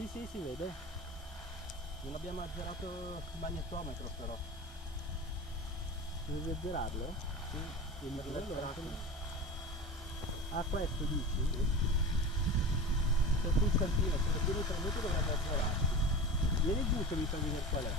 Sì, sì, si vede. Non abbiamo azzerato il magnetometro però. Devi azzerarlo? Sì, Quindi per quello l'estratto. Ah, questo dici? Sì. Se pulsantino, se lo tieni premuto dovrebbe azzerarsi. Vieni giù che mi fai vedere qual è.